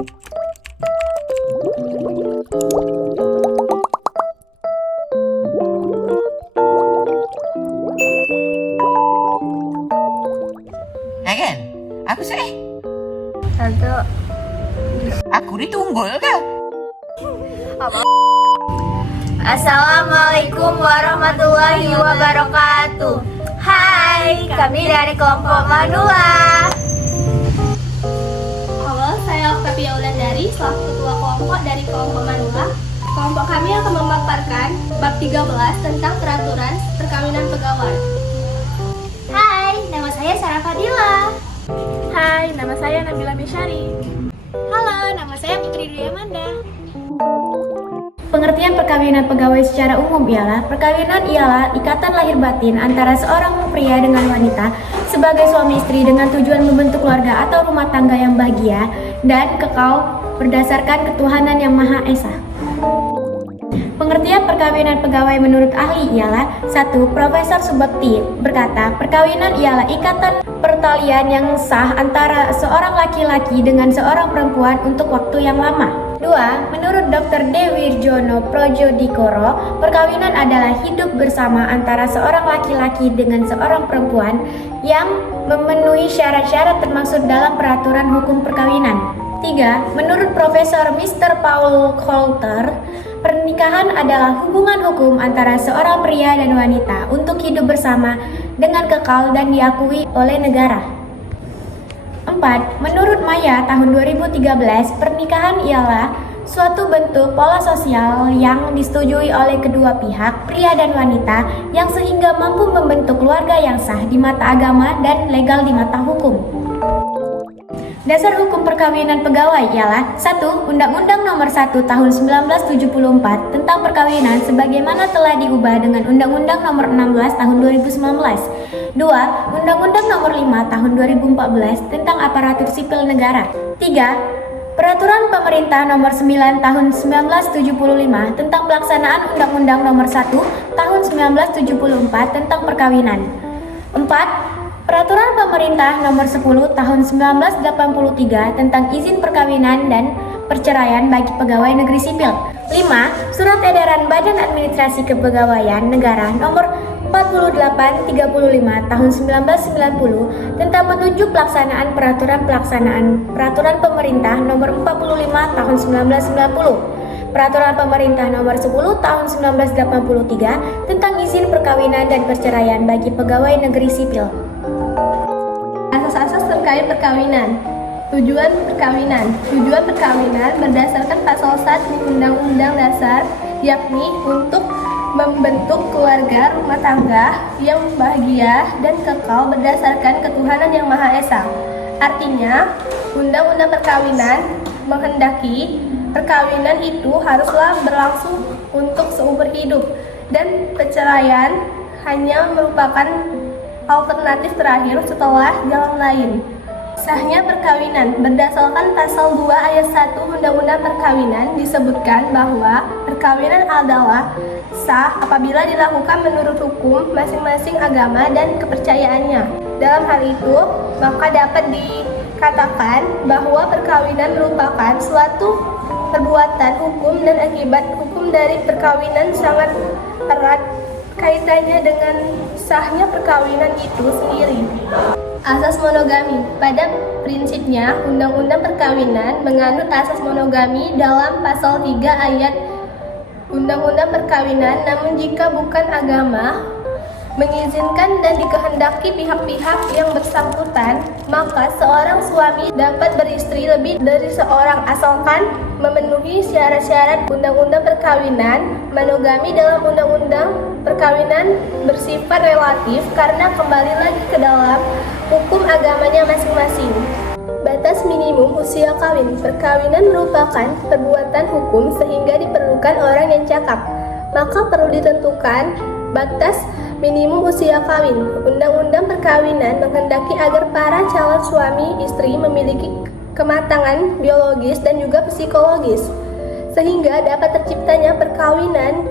Ken, aku sih. Tante. Aku ditunggul kau. Assalamualaikum warahmatullahi wabarakatuh. Hai, kami dari kelompok Manula. Halo, saya Octavia Wulandari, selaku ketua kelompok dari kelompok Manula. Kelompok kami akan memaparkan bab 13 tentang peraturan perkawinan pegawai. Hai, nama saya Sarah Fadila. Hai, nama saya Nabila Mesyari. Halo, nama saya Putri Dwi Amanda. Pengertian perkawinan pegawai secara umum ialah perkawinan ialah ikatan lahir batin antara seorang pria dengan wanita sebagai suami istri dengan tujuan membentuk keluarga atau rumah tangga yang bahagia dan kekal berdasarkan ketuhanan yang Maha Esa. Pengertian perkawinan pegawai menurut ahli ialah 1. Profesor Subakti berkata, perkawinan ialah ikatan pertalian yang sah antara seorang laki-laki dengan seorang perempuan untuk waktu yang lama. 2. Menurut Dr. Dewi Jono Projodikoro, perkawinan adalah hidup bersama antara seorang laki-laki dengan seorang perempuan yang memenuhi syarat-syarat termaksud dalam peraturan hukum perkawinan. 3. Menurut Profesor Mr. Paul Coulter, pernikahan adalah hubungan hukum antara seorang pria dan wanita untuk hidup bersama dengan kekal dan diakui oleh negara. 4. Menurut Maya tahun 2013, pernikahan ialah suatu bentuk pola sosial yang disetujui oleh kedua pihak, pria dan wanita, yang sehingga mampu membentuk keluarga yang sah di mata agama dan legal di mata hukum. Dasar hukum perkawinan pegawai ialah 1. Undang-Undang Nomor 1 Tahun 1974 tentang perkawinan sebagaimana telah diubah dengan Undang-Undang Nomor 16 Tahun 2019. 2. Undang-Undang Nomor 5 Tahun 2014 tentang aparatur sipil negara. 3. Peraturan Pemerintah Nomor 9 Tahun 1975 tentang pelaksanaan Undang-Undang Nomor 1 Tahun 1974 tentang perkawinan. 4. Peraturan Pemerintah Nomor 10 Tahun 1983 tentang izin perkawinan dan perceraian bagi pegawai negeri sipil. 5. Surat Edaran Badan Administrasi Kepegawaian Negara Nomor 4835 Tahun 1990 tentang menunjuk pelaksanaan Peraturan Pemerintah Nomor 45 Tahun 1990. Peraturan Pemerintah Nomor 10 Tahun 1983 tentang izin perkawinan dan perceraian bagi pegawai negeri sipil. Asas-asas terkait perkawinan. Tujuan perkawinan. Tujuan perkawinan berdasarkan pasal 1 Undang-Undang Dasar, yakni untuk membentuk keluarga rumah tangga yang bahagia dan kekal berdasarkan ketuhanan yang Maha Esa. Artinya, Undang-Undang Perkawinan menghendaki perkawinan itu haruslah berlangsung untuk seumur hidup dan perceraian hanya merupakan alternatif terakhir setelah jalan lain. Sahnya perkawinan. Berdasarkan pasal 2 ayat 1 Undang-Undang Perkawinan disebutkan bahwa perkawinan adalah sah apabila dilakukan menurut hukum masing-masing agama dan kepercayaannya. Dalam hal itu, maka dapat dikatakan bahwa perkawinan merupakan suatu perbuatan hukum dan akibat hukum dari perkawinan sangat erat kaitannya dengan sahnya perkawinan itu sendiri. Asas monogami. Pada prinsipnya, Undang-Undang Perkawinan menganut asas monogami dalam pasal 3 ayat Undang-Undang Perkawinan, namun jika bukan agama mengizinkan dan dikehendaki pihak-pihak yang bersangkutan, maka seorang suami dapat beristri lebih dari seorang asalkan memenuhi syarat-syarat Undang-Undang Perkawinan. Monogami dalam Undang-Undang Perkawinan bersifat relatif karena kembali lagi ke dalam hukum agamanya masing-masing. Batas minimum usia kawin. Perkawinan merupakan perbuatan hukum sehingga diperlukan orang yang cakap. Maka perlu ditentukan batas minimum usia kawin. Undang-Undang Perkawinan menghendaki agar para calon suami istri memiliki kematangan biologis dan juga psikologis, sehingga dapat terciptanya perkawinan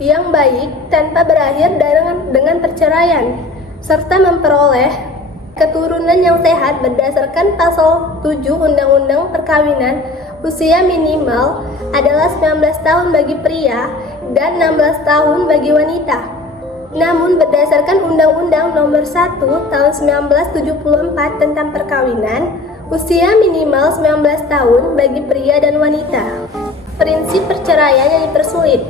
yang baik tanpa berakhir dengan perceraian, serta memperoleh keturunan yang sehat berdasarkan pasal 7 Undang-Undang Perkawinan. Usia minimal adalah 19 tahun bagi pria dan 16 tahun bagi wanita. Namun berdasarkan Undang-Undang Nomor 1 Tahun 1974 tentang perkawinan, usia minimal 19 tahun bagi pria dan wanita. Prinsip perceraian yang dipersulit.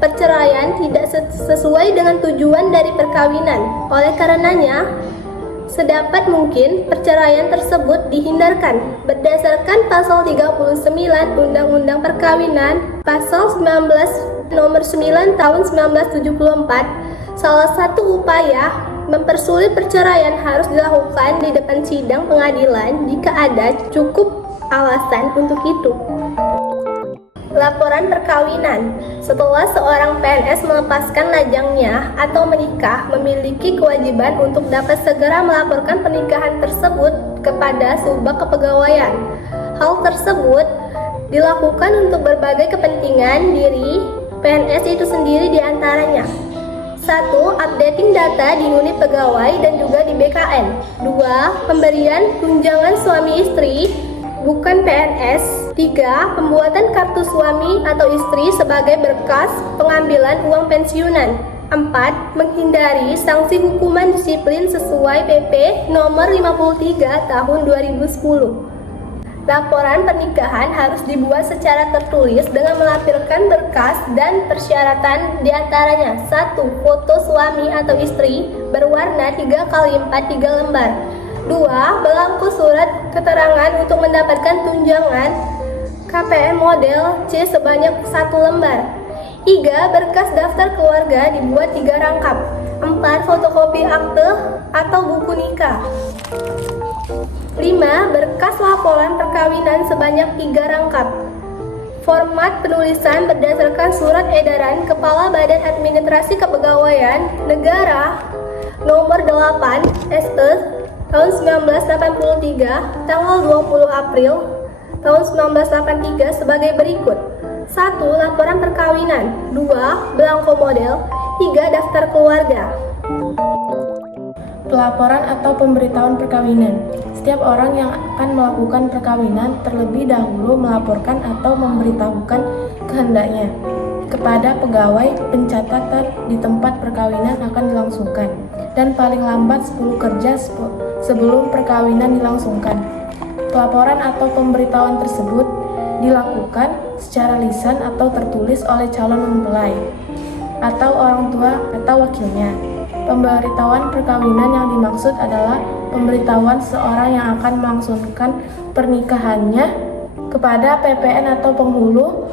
Perceraian tidak sesuai dengan tujuan dari perkawinan. Oleh karenanya, sedapat mungkin perceraian tersebut dihindarkan. Berdasarkan pasal 39 Undang-Undang Perkawinan, pasal 19 nomor 9 tahun 1974, salah satu upaya mempersulit perceraian harus dilakukan di depan sidang pengadilan jika ada cukup alasan untuk itu. Laporan perkawinan. Setelah seorang PNS melepaskan lajangnya atau menikah, memiliki kewajiban untuk dapat segera melaporkan pernikahan tersebut kepada Subak Kepegawaian. Hal tersebut dilakukan untuk berbagai kepentingan diri PNS itu sendiri diantaranya. 1. Updating data di unit pegawai dan juga di BKN. 2. Pemberian tunjangan suami istri bukan PNS. 3. Pembuatan kartu suami atau istri sebagai berkas pengambilan uang pensiunan. 4. Menghindari sanksi hukuman disiplin sesuai PP nomor 53 tahun 2010. Laporan pernikahan harus dibuat secara tertulis dengan melampirkan berkas dan persyaratan diantaranya. 1. Foto suami atau istri berwarna 3x4 3 lembar. 2. Belangko surat keterangan untuk mendapatkan tunjangan KPM model C sebanyak 1 lembar. 3. Berkas daftar keluarga dibuat 3 rangkap. 4. Fotokopi akte atau buku nikah. 5. Berkas laporan perkawinan sebanyak 3 rangkap. Format penulisan berdasarkan Surat Edaran Kepala Badan Administrasi Kepegawaian Negara Nomor 8 SE tahun 1983 tanggal 20 April tahun 1983 sebagai berikut. 1. Laporan perkawinan. 2. Belangko model. 3. Daftar keluarga. Pelaporan atau pemberitahuan perkawinan. Setiap orang yang akan melakukan perkawinan terlebih dahulu melaporkan atau memberitahukan kehendaknya kepada pegawai pencatatan di tempat perkawinan akan dilangsungkan dan paling lambat 10 kerja sebelum perkawinan dilangsungkan. Pelaporan atau pemberitahuan tersebut dilakukan secara lisan atau tertulis oleh calon mempelai atau orang tua atau wakilnya. Pemberitahuan perkawinan yang dimaksud adalah pemberitahuan seorang yang akan melangsungkan pernikahannya kepada PPN atau penghulu,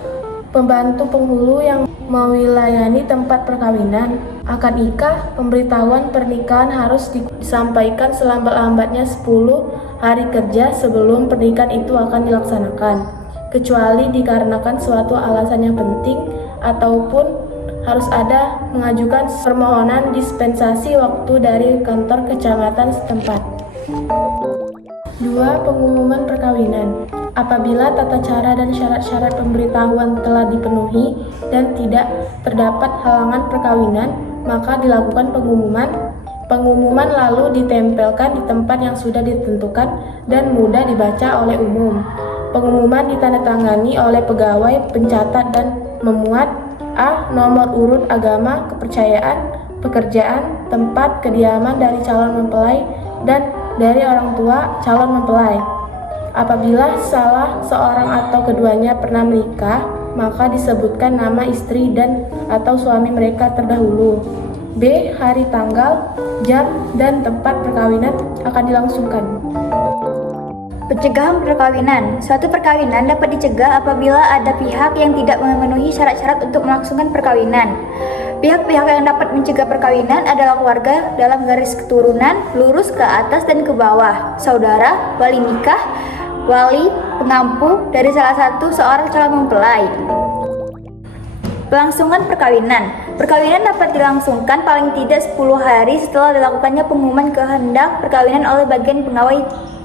pembantu penghulu yang mewilayani tempat perkawinan. Akad nikah, pemberitahuan pernikahan harus disampaikan selambat-lambatnya 10 hari kerja sebelum pernikahan itu akan dilaksanakan, kecuali dikarenakan suatu alasan yang penting ataupun harus ada mengajukan permohonan dispensasi waktu dari kantor kecamatan setempat. 2. Pengumuman perkawinan. Apabila tata cara dan syarat-syarat pemberitahuan telah dipenuhi dan tidak terdapat halangan perkawinan, maka dilakukan pengumuman. Pengumuman lalu ditempelkan di tempat yang sudah ditentukan dan mudah dibaca oleh umum. Pengumuman ditandatangani oleh pegawai pencatat dan memuat A. Nomor urut agama, kepercayaan, pekerjaan, tempat kediaman dari calon mempelai dan dari orang tua calon mempelai. Apabila salah seorang atau keduanya pernah menikah, maka disebutkan nama istri dan atau suami mereka terdahulu. B. Hari, tanggal, jam, dan tempat perkawinan akan dilangsungkan. Pencegahan perkawinan. Suatu perkawinan dapat dicegah apabila ada pihak yang tidak memenuhi syarat-syarat untuk melangsungkan perkawinan. Pihak-pihak yang dapat mencegah perkawinan adalah keluarga dalam garis keturunan, lurus ke atas dan ke bawah, saudara, wali nikah, wali, pengampu dari salah satu seorang calon mempelai. Pelangsungan perkawinan. Perkawinan dapat dilangsungkan paling tidak 10 hari setelah dilakukannya pengumuman kehendak perkawinan oleh bagian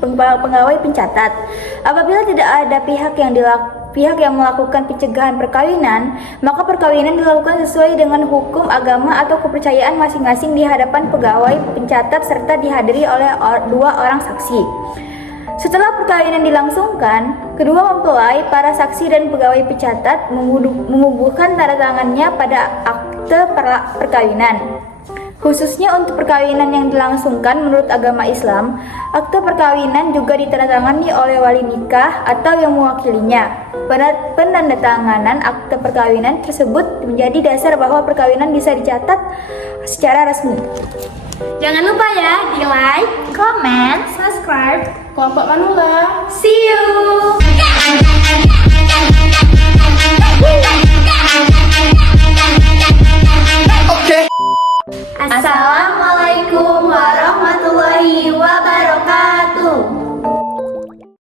pegawai pencatat. Apabila tidak ada pihak yang melakukan pencegahan perkawinan, maka perkawinan dilakukan sesuai dengan hukum agama atau kepercayaan masing-masing di hadapan pegawai pencatat serta dihadiri oleh 2 orang saksi. Setelah perkawinan dilangsungkan, kedua mempelai, para saksi dan pegawai pencatat mengubuhkan tanda tangannya pada akte perkawinan. Khususnya untuk perkawinan yang dilangsungkan menurut agama Islam, akte perkawinan juga ditandatangani oleh wali nikah atau yang mewakilinya. Penandatanganan akte perkawinan tersebut menjadi dasar bahwa perkawinan bisa dicatat secara resmi. Jangan lupa ya di like, comment, subscribe Kelompok Manula. See you!